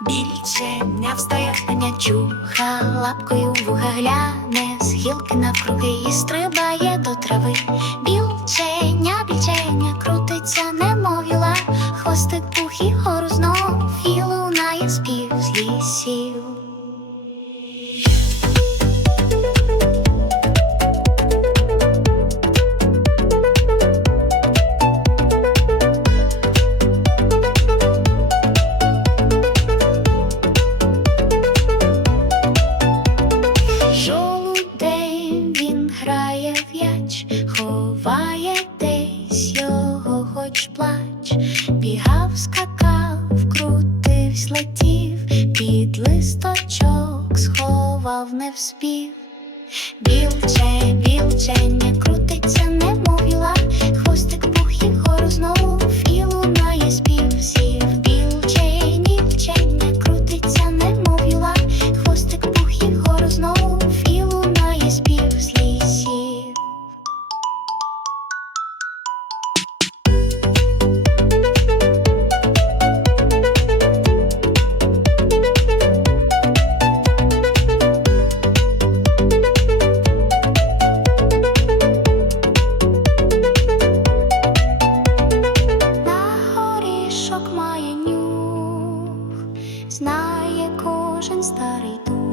Більченя встає не чуха, лапкою вуха гляне, з гілки навкруги і стрибає до трави. Білченя, більченя, крутиться, немов віла, хвостик пух і гору знов, і лунає спів з лісів. Хоч плач, бігав, скакав, крутивсь, летів, під листочок сховав не вспів. Знає кожен старий дуб,